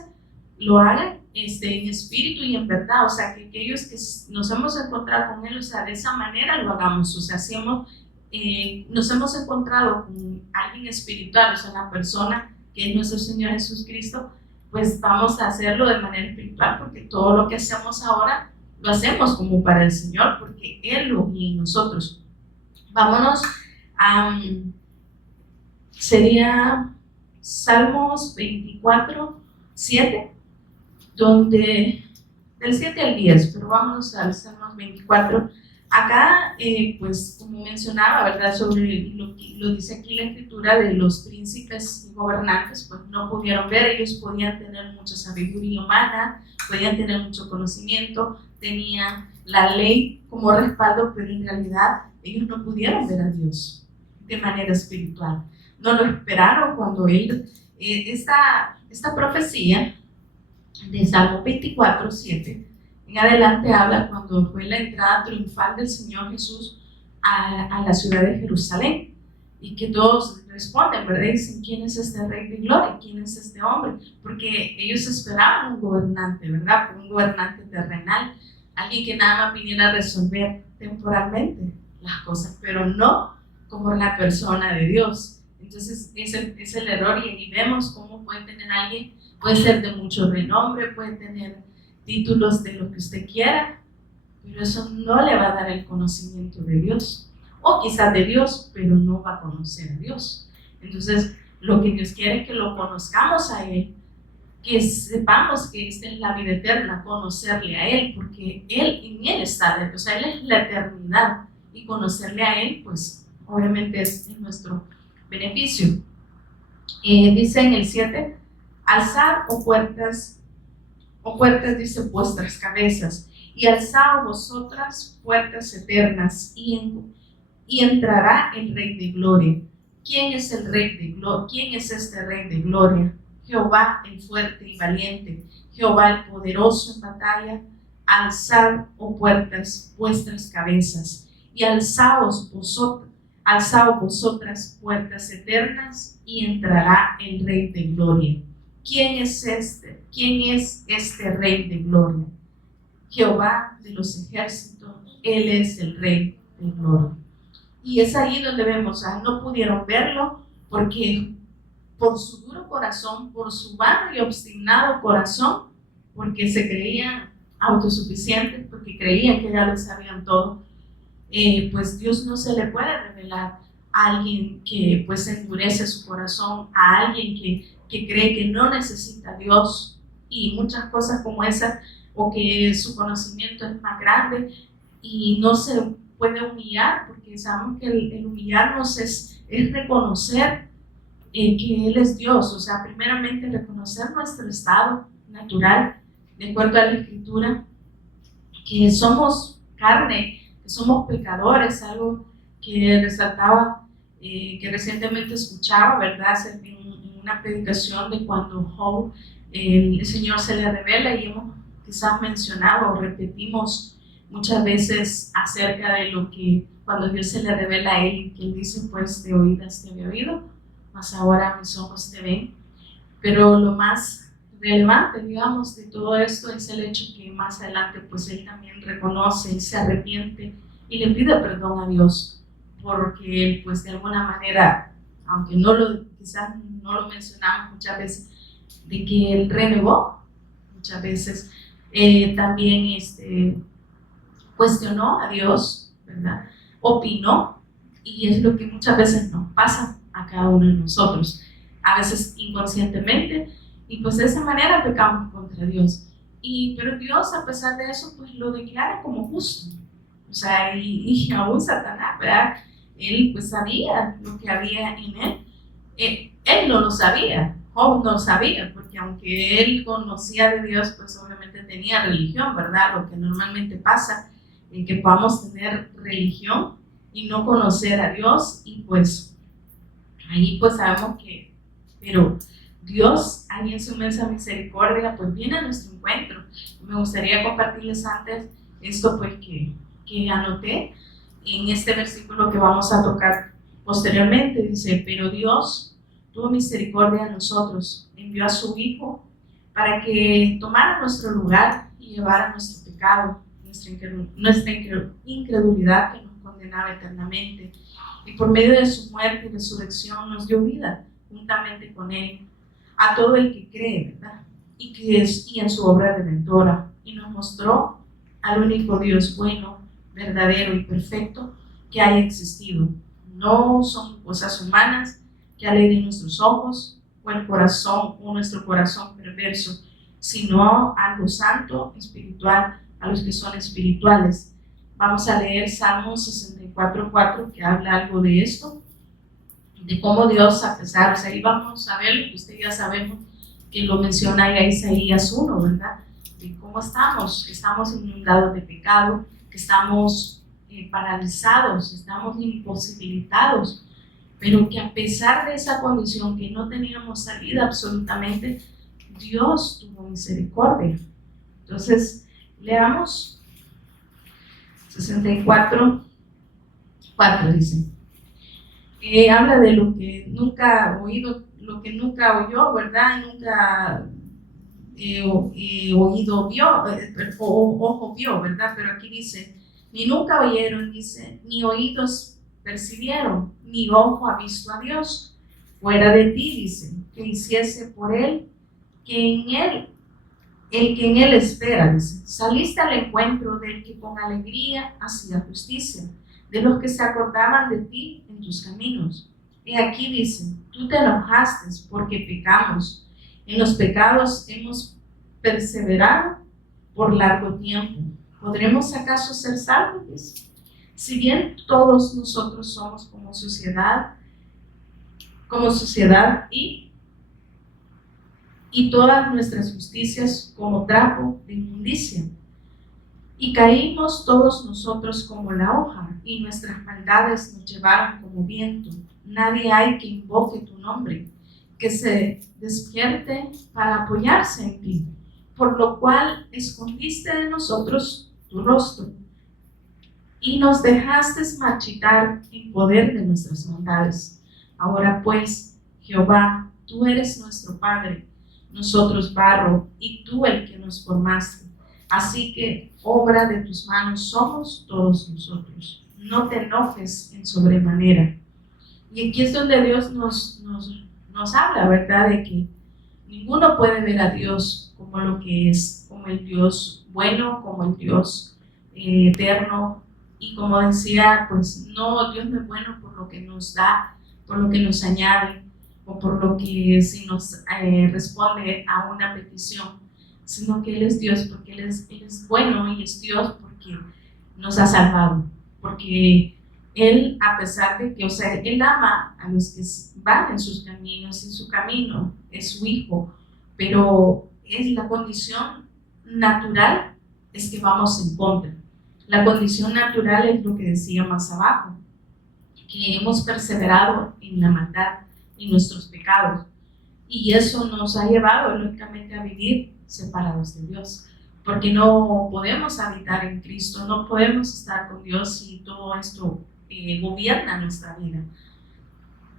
lo hagan en espíritu y en verdad. O sea, que aquellos que nos hemos encontrado con Él, o sea, de esa manera lo hagamos. O sea, si nos hemos encontrado con alguien espiritual, o sea, la persona que es nuestro Señor Jesucristo, pues vamos a hacerlo de manera espiritual, porque todo lo que hacemos ahora lo hacemos como para el Señor, porque Él lo ve en nosotros. Vámonos a, sería Salmos 24, 7, donde, del 7 al 10, pero vámonos al Salmos 24. Acá, pues como mencionaba, ¿verdad? Sobre lo que lo dice aquí la escritura de los príncipes y gobernantes, pues no pudieron ver. Ellos podían tener mucha sabiduría humana, podían tener mucho conocimiento, tenían la ley como respaldo, pero en realidad ellos no pudieron ver a Dios de manera espiritual. No lo esperaron cuando él, esta profecía de Salmo 24, 7, en adelante habla cuando fue la entrada triunfal del Señor Jesús a la ciudad de Jerusalén, y que todos responden, ¿verdad? Dicen, ¿quién es este Rey de Gloria? ¿Quién es este hombre? Porque ellos esperaban un gobernante, ¿verdad? Un gobernante terrenal, alguien que nada más viniera a resolver temporalmente las cosas, pero no como la persona de Dios. Entonces, ese es el error, y ahí vemos cómo puede tener alguien, puede ser de mucho renombre, puede tener títulos de lo que usted quiera, pero eso no le va a dar el conocimiento de Dios, o quizás de Dios, pero no va a conocer a Dios. Entonces, lo que Dios quiere es que lo conozcamos a Él, que sepamos que esta es la vida eterna, conocerle a Él, porque en Él está, o sea, Él es la eternidad, y conocerle a Él, pues, obviamente es en nuestro beneficio. Dice en el 7, alzad, puertas, dice, vuestras cabezas, y alzad vosotras puertas eternas, y entrará el Rey de Gloria. ¿Quién es el Rey de Gloria? ¿Quién es este Rey de Gloria? Jehová el fuerte y valiente, Jehová el poderoso en batalla. Alzad, puertas, vuestras cabezas, y alzaos vosotras puertas eternas, y entrará el Rey de Gloria. ¿Quién es este? ¿Quién es este Rey de Gloria? Jehová de los ejércitos, Él es el Rey de Gloria. Y es ahí donde vemos, no pudieron verlo porque por su duro corazón, por su vano y obstinado corazón, porque se creían autosuficientes, porque creían que ya lo sabían todo, pues Dios no se le puede revelar a alguien que pues endurece su corazón, a alguien que cree que no necesita a Dios y muchas cosas como esas, o que su conocimiento es más grande y no se puede humillar, porque sabemos que el humillarnos es reconocer que Él es Dios. O sea, primeramente reconocer nuestro estado natural, de acuerdo a la Escritura, que somos carne, que somos pecadores, algo que resaltaba, que recientemente escuchaba, ¿verdad? En una predicación de cuando Job, el Señor se le revela, y hemos quizás mencionado o repetimos muchas veces acerca de lo que cuando Dios se le revela a él, que él dice, pues de oídas te había oído, mas ahora mis ojos te ven. Pero lo más relevante, digamos, de todo esto es el hecho que más adelante pues él también reconoce y se arrepiente y le pide perdón a Dios, porque él pues de alguna manera, aunque quizás no lo mencionamos muchas veces, de que él renegó muchas veces, también cuestionó a Dios, ¿verdad? Opinó, y es lo que muchas veces nos pasa a cada uno de nosotros, a veces inconscientemente, y pues de esa manera pecamos contra Dios. Pero Dios, a pesar de eso, pues lo declara como justo. O sea, y aún Satanás, ¿verdad? Él pues sabía lo que había en él. Él no lo sabía, Job no lo sabía, porque aunque él conocía de Dios, pues obviamente tenía religión, ¿verdad? Lo que normalmente pasa, que podamos tener religión y no conocer a Dios, y pues ahí pues sabemos que, pero Dios, ahí en su inmensa misericordia, pues viene a nuestro encuentro. Me gustaría compartirles antes esto pues que anoté en este versículo que vamos a tocar Posteriormente dice, pero Dios tuvo misericordia de nosotros, envió a su Hijo para que tomara nuestro lugar y llevara nuestro pecado, nuestra incredulidad que nos condenaba eternamente. Y por medio de su muerte y resurrección nos dio vida juntamente con Él a todo el que cree, ¿verdad? Y en su obra redentora. Y nos mostró al único Dios bueno, verdadero y perfecto que haya existido. No son cosas humanas que alegren nuestros ojos o el corazón o nuestro corazón perverso, sino algo santo, espiritual, a los que son espirituales. Vamos a leer Salmos 64:4, que habla algo de esto, de cómo Dios, a pesar, o sea, ahí vamos a ver, que usted ya sabemos que lo menciona ahí a Isaías 1, ¿verdad? De cómo estamos inundados de pecado, que estamos paralizados, estamos imposibilitados, pero que a pesar de esa condición, que no teníamos salida absolutamente, Dios tuvo misericordia. Entonces, leamos 64:4 dice. Habla de lo que nunca ha oído, lo que nunca oyó, ¿verdad? Nunca oído vio, ojo vio, ¿verdad? Pero aquí dice, ni nunca oyeron, dice, ni oídos percibieron, ni ojo ha visto a Dios. Fuera de ti, dice, que hiciese por él, el que en él espera, dice. Saliste al encuentro del que con alegría hacía justicia, de los que se acordaban de ti en tus caminos. Y aquí dice, tú te enojaste porque pecamos. En los pecados hemos perseverado por largo tiempo. ¿Podremos acaso ser salvos? Si bien todos nosotros somos como sociedad y todas nuestras justicias como trapo de inmundicia. Y caímos todos nosotros como la hoja, y nuestras maldades nos llevaron como viento. Nadie hay que invoque tu nombre, que se despierte para apoyarse en ti, por lo cual escondiste de nosotros tu rostro, y nos dejaste marchitar en poder de nuestras maldades. Ahora pues, Jehová, tú eres nuestro Padre, nosotros barro, y tú el que nos formaste. Así que obra de tus manos somos todos nosotros. No te enojes en sobremanera. Y aquí es donde Dios nos habla, ¿verdad? De que ninguno puede ver a Dios como lo que es, como el Dios bueno, como el Dios eterno. Y como decía, pues no, Dios no es bueno por lo que nos da, por lo que nos añade, o por lo que si nos responde a una petición, sino que Él es Dios porque Él es bueno, y es Dios porque nos ha salvado, porque Él, a pesar de que, o sea, Él ama a los que van en sus caminos, y su camino es su Hijo, pero es la condición natural, es que vamos en contra. La condición natural es lo que decía más abajo, que hemos perseverado en la maldad, en nuestros pecados, y eso nos ha llevado lógicamente a vivir separados de Dios, porque no podemos habitar en Cristo, no podemos estar con Dios si todo esto gobierna nuestra vida.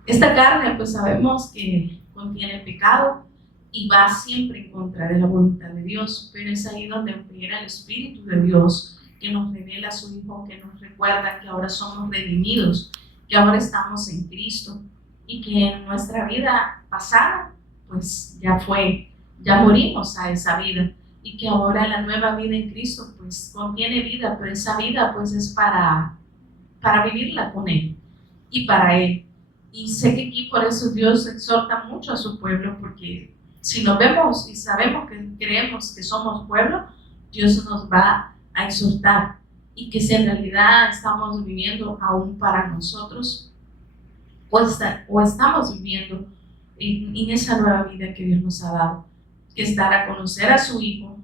Esta carne, pues sabemos que contiene pecado y va siempre en contra de la voluntad de Dios, pero es ahí donde opera el Espíritu de Dios, que nos revela a su Hijo, que nos recuerda que ahora somos redimidos, que ahora estamos en Cristo, y que en nuestra vida pasada, pues ya morimos a esa vida, y que ahora la nueva vida en Cristo, pues contiene vida, pero esa vida pues es para vivirla con Él y para Él. Y sé que aquí por eso Dios exhorta mucho a su pueblo, porque si nos vemos y sabemos que creemos que somos pueblo, Dios nos va a exhortar, y que si en realidad estamos viviendo aún para nosotros, o estamos viviendo en esa nueva vida que Dios nos ha dado, que es dar a conocer a su Hijo,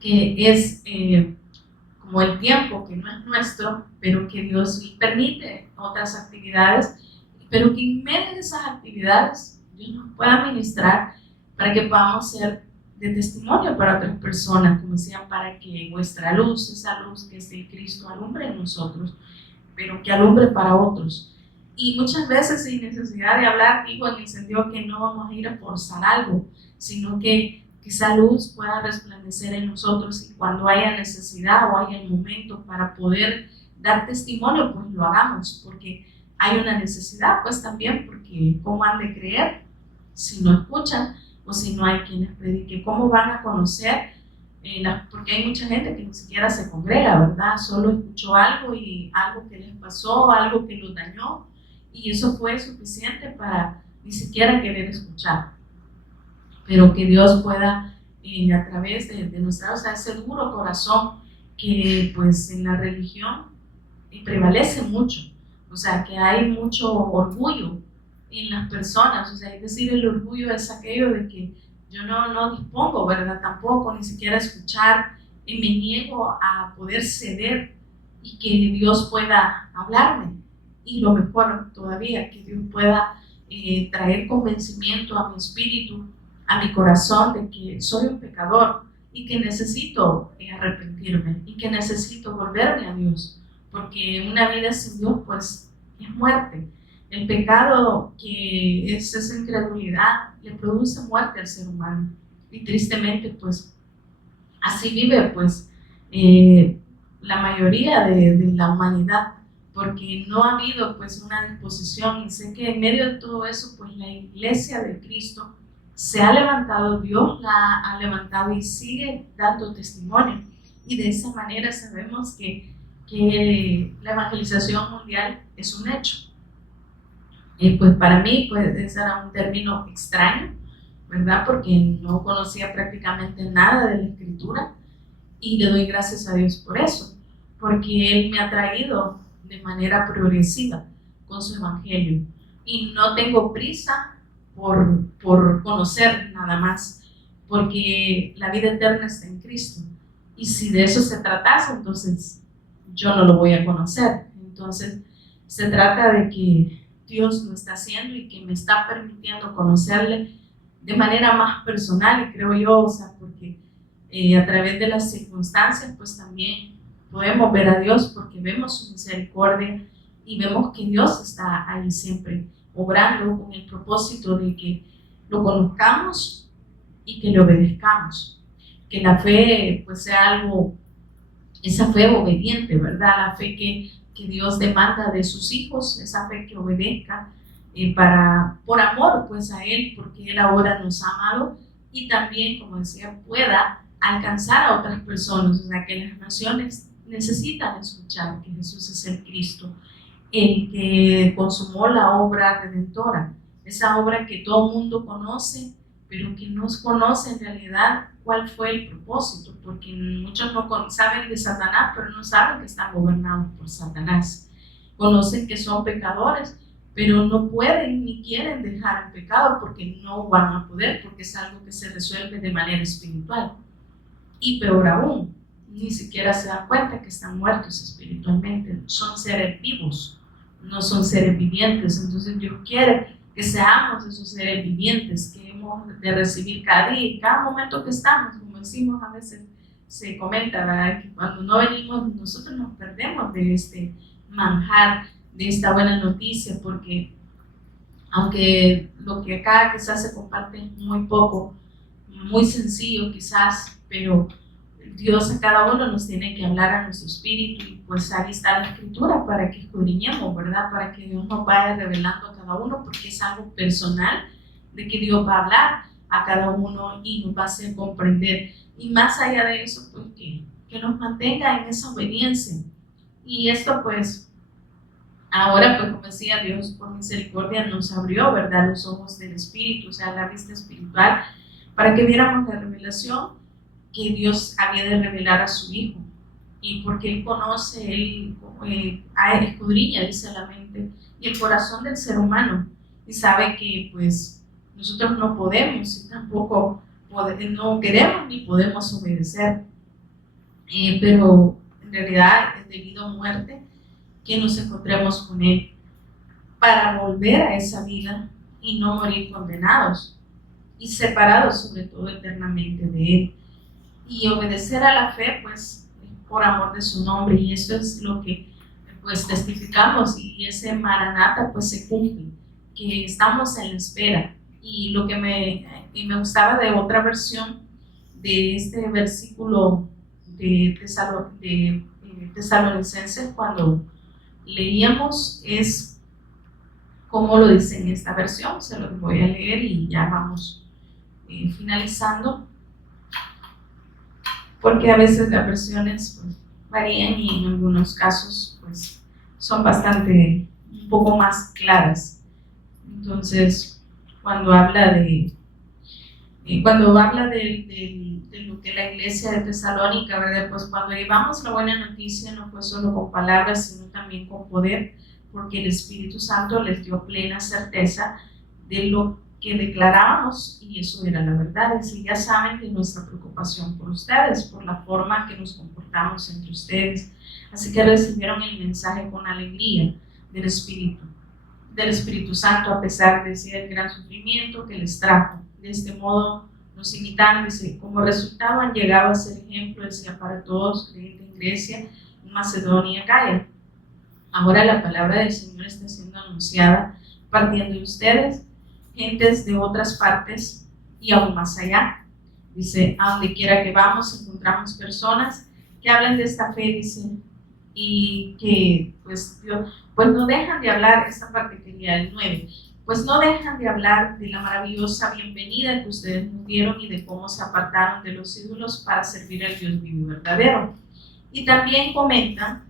que es como el tiempo que no es nuestro, pero que Dios permite otras actividades, pero que en medio de esas actividades Dios nos pueda ministrar para que podamos ser de testimonio para otras personas, como decían, para que vuestra luz, esa luz que es de Cristo, alumbre en nosotros, pero que alumbre para otros. Y muchas veces sin necesidad de hablar, digo, en el sentido que no vamos a ir a forzar algo, sino que esa luz pueda resplandecer en nosotros y cuando haya necesidad o haya el momento para poder dar testimonio, pues lo hagamos, porque hay una necesidad, pues también, porque ¿cómo han de creer si no escuchan o si no hay quienes prediquen? ¿Cómo van a conocer? Porque hay mucha gente que ni siquiera se congrega, ¿verdad? Solo escuchó algo y algo que les pasó, algo que los dañó, y eso fue suficiente para ni siquiera querer escuchar. Pero que Dios pueda, a través de nuestra, o sea, ese duro corazón que pues en la religión prevalece mucho, o sea, que hay mucho orgullo en las personas, o sea, es decir, el orgullo es aquello de que yo no dispongo, ¿verdad? Tampoco, ni siquiera escuchar, y me niego a poder ceder y que Dios pueda hablarme. Y lo mejor todavía, que Dios pueda traer convencimiento a mi espíritu, a mi corazón, de que soy un pecador y que necesito arrepentirme y que necesito volverme a Dios, porque una vida sin Dios pues es muerte. El pecado, que es esa incredulidad, le produce muerte al ser humano y tristemente pues así vive pues la mayoría de la humanidad, porque no ha habido pues una disposición, y sé que en medio de todo eso pues la iglesia de Cristo se ha levantado, Dios la ha levantado y sigue dando testimonio, y de esa manera sabemos que la evangelización mundial es un hecho. Pues para mí pues ese era un término extraño, ¿verdad? Porque no conocía prácticamente nada de la escritura, y le doy gracias a Dios por eso, porque Él me ha traído de manera progresiva con su evangelio, y no tengo prisa por conocer nada más, porque la vida eterna está en Cristo, y si de eso se tratase, entonces yo no lo voy a conocer. Entonces se trata de que Dios lo está haciendo y que me está permitiendo conocerle de manera más personal, y creo yo, o sea, porque a través de las circunstancias pues también podemos ver a Dios, porque vemos su misericordia y vemos que Dios está ahí siempre obrando con el propósito de que lo conozcamos y que le obedezcamos, que la fe pues sea algo, esa fe obediente, ¿verdad? La fe que Dios demanda de sus hijos, esa fe que obedezca por amor pues a Él, porque Él ahora nos ha amado, y también, como decía, pueda alcanzar a otras personas, o sea, que las naciones necesitan escuchar que Jesús es el Cristo, el que consumó la obra redentora, esa obra que todo el mundo conoce, pero que no conoce en realidad cuál fue el propósito, porque muchos no saben de Satanás, pero no saben que están gobernados por Satanás. Conocen que son pecadores, pero no pueden ni quieren dejar el pecado porque no van a poder, porque es algo que se resuelve de manera espiritual. Y peor aún, ni siquiera se dan cuenta que están muertos espiritualmente, son seres vivos, no son seres vivientes. Entonces Dios quiere que seamos esos seres vivientes que hemos de recibir cada día y cada momento que estamos, como decimos a veces, se comenta, ¿verdad? Que cuando no venimos nosotros nos perdemos de este manjar, de esta buena noticia, porque aunque lo que acá quizás se comparte es muy poco, muy sencillo quizás, pero Dios a cada uno nos tiene que hablar a nuestro espíritu, y pues ahí está la escritura para que escudriñemos, ¿verdad? Para que Dios nos vaya revelando a cada uno, porque es algo personal de que Dios va a hablar a cada uno y nos va a hacer comprender. Y más allá de eso, pues que nos mantenga en esa obediencia. Y esto pues, ahora pues como decía, Dios por misericordia nos abrió, ¿verdad? Los ojos del espíritu, o sea, la vista espiritual, para que viéramos la revelación que Dios había de revelar a su Hijo, y porque Él conoce, Él escudriña, dice la mente y el corazón del ser humano, y sabe que pues nosotros no podemos y tampoco no queremos ni podemos obedecer, pero en realidad es debido a muerte que nos encontremos con Él, para volver a esa vida y no morir condenados y separados sobre todo eternamente de Él. Y obedecer a la fe pues por amor de su nombre, y eso es lo que pues testificamos y ese Maranata pues se cumple, que estamos en la espera. Y lo que me gustaba de otra versión de este versículo de Tesalonicenses cuando leíamos es como lo dice en esta versión. Se los voy a leer y ya vamos finalizando, porque a veces las versiones pues, varían y en algunos casos pues, son bastante, un poco más claras. Entonces, cuando habla de lo que la iglesia de Tesalónica, ¿verdad? Pues cuando llevamos la buena noticia no fue solo con palabras, sino también con poder, porque el Espíritu Santo les dio plena certeza de lo que declarábamos, y eso era la verdad. Y ya saben de nuestra preocupación por ustedes, por la forma que nos comportamos entre ustedes. Así que recibieron el mensaje con alegría del Espíritu Santo, a pesar de ese gran sufrimiento que les trajo. De este modo nos imitaron, dice, como resultado han llegado a ser ejemplo, decía, para todos creyentes en Grecia, en Macedonia y Acaya. Ahora la palabra del Señor está siendo anunciada partiendo de ustedes, gentes de otras partes y aún más allá. Dice, a donde quiera que vamos encontramos personas que hablan de esta fe, dice, y que pues no dejan de hablar, esta parte quería el 9, pues no dejan de hablar de la maravillosa bienvenida que ustedes nos dieron y de cómo se apartaron de los ídolos para servir al Dios vivo y verdadero. Y también comentan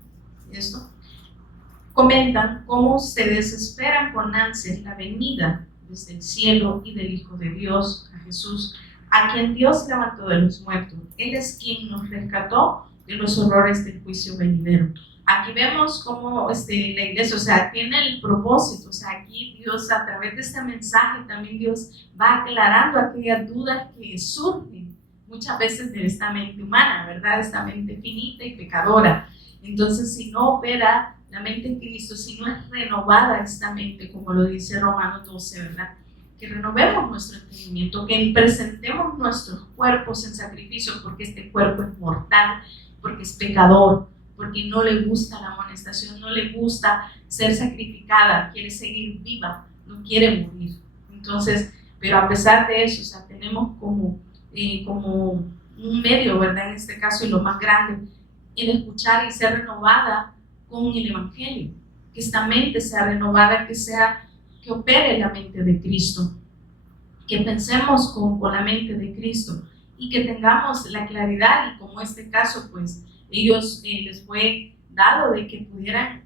cómo ustedes esperan con ansias la venida desde el cielo y del Hijo de Dios, a Jesús, a quien Dios levantó de los muertos. Él es quien nos rescató de los horrores del juicio venidero. Aquí vemos cómo la iglesia, o sea, tiene el propósito, o sea, aquí Dios a través de este mensaje también Dios va aclarando aquellas dudas que surgen muchas veces de esta mente humana, ¿verdad? Esta mente finita y pecadora. Entonces, si no opera la mente en Cristo, si no es renovada esta mente, como lo dice Romanos 12, ¿verdad? Que renovemos nuestro entendimiento, que presentemos nuestros cuerpos en sacrificio, porque este cuerpo es mortal, porque es pecador, porque no le gusta la amonestación, no le gusta ser sacrificada, quiere seguir viva, no quiere morir. Entonces, pero a pesar de eso, o sea, tenemos como un medio, ¿verdad? En este caso, y lo más grande, el escuchar y ser renovada con el Evangelio, que esta mente sea renovada, que opere la mente de Cristo, que pensemos con la mente de Cristo y que tengamos la claridad, y como este caso, pues ellos les fue dado de que pudieran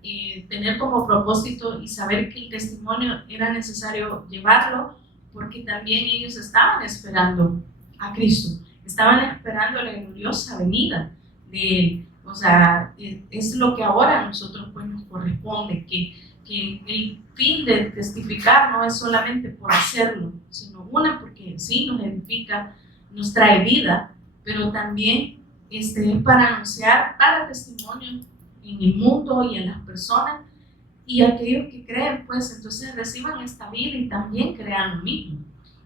tener como propósito y saber que el testimonio era necesario llevarlo, porque también ellos estaban esperando a Cristo, estaban esperando la gloriosa venida de Él. O sea, es lo que ahora a nosotros pues nos corresponde, que el fin de testificar no es solamente por hacerlo, sino porque sí nos edifica, nos trae vida, pero también es para anunciar, para testimonio en el mundo y en las personas, y aquellos que creen, pues entonces reciban esta vida y también crean lo mismo.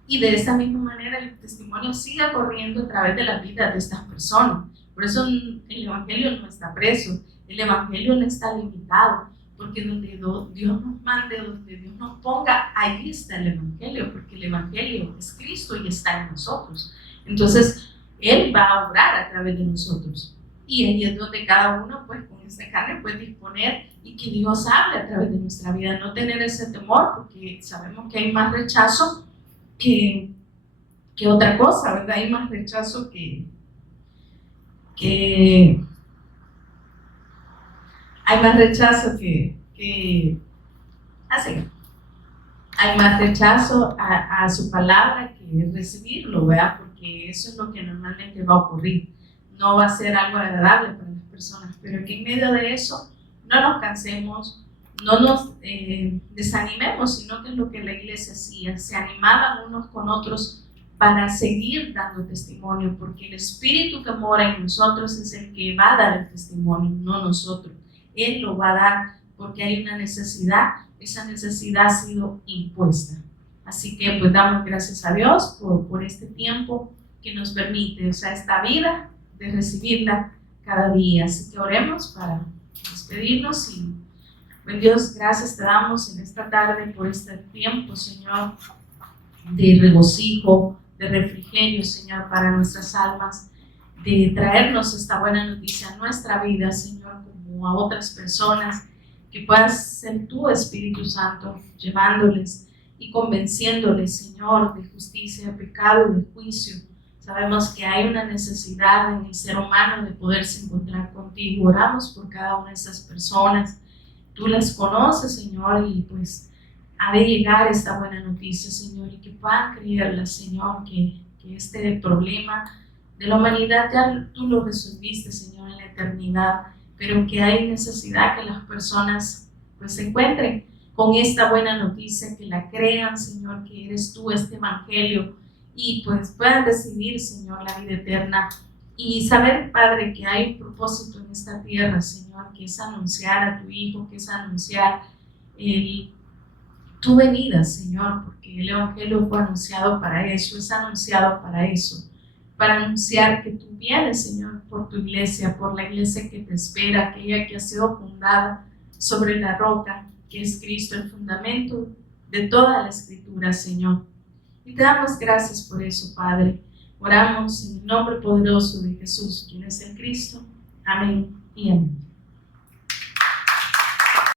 Y de esa misma manera el testimonio siga corriendo a través de la vida de estas personas. Por eso el Evangelio no está preso, el Evangelio no está limitado, porque donde Dios nos mande, donde Dios nos ponga, ahí está el Evangelio, porque el Evangelio es Cristo y está en nosotros. Entonces, Él va a obrar a través de nosotros. Y ahí es donde cada uno, pues con esta carne, puede disponer y que Dios hable a través de nuestra vida. No tener ese temor, porque sabemos que hay más rechazo que otra cosa, ¿verdad? Hay más rechazo hay más rechazo hay más rechazo a su palabra que recibirlo, ¿verdad? Porque eso es lo que normalmente va a ocurrir. No va a ser algo agradable para las personas, pero que en medio de eso no nos cansemos, no nos desanimemos, sino que es lo que la iglesia hacía, se animaban unos con otros para seguir dando testimonio, porque el Espíritu que mora en nosotros es el que va a dar el testimonio, no nosotros. Él lo va a dar porque hay una necesidad, esa necesidad ha sido impuesta. Así que pues damos gracias a Dios por este tiempo que nos permite, o sea, esta vida de recibirla cada día. Así que oremos para despedirnos y Pues Dios, gracias te damos en esta tarde por este tiempo, Señor, de regocijo, de refrigerio, Señor, para nuestras almas, de traernos esta buena noticia a nuestra vida, Señor, como a otras personas, que puedas ser tú, Espíritu Santo, llevándoles y convenciéndoles, Señor, de justicia, de pecado y de juicio. Sabemos que hay una necesidad en el ser humano de poderse encontrar contigo. Oramos por cada una de esas personas. Tú las conoces, Señor, y pues ha de llegar esta buena noticia, Señor, y que puedan creerla, Señor, que este problema de la humanidad ya tú lo resolviste, Señor, en la eternidad, pero que hay necesidad que las personas pues se encuentren con esta buena noticia, que la crean, Señor, que eres tú, este evangelio, y pues puedan recibir, Señor, la vida eterna y saber, Padre, que hay un propósito en esta tierra, Señor, que es anunciar a tu Hijo, que es anunciar tu venida, Señor, porque el evangelio fue anunciado para eso, es anunciado para anunciar que tú vienes, Señor, por tu iglesia, por la iglesia que te espera, aquella que ha sido fundada sobre la roca, que es Cristo, el fundamento de toda la escritura, Señor. Y te damos gracias por eso, Padre. Oramos en el nombre poderoso de Jesús, quien es el Cristo. Amén y amén.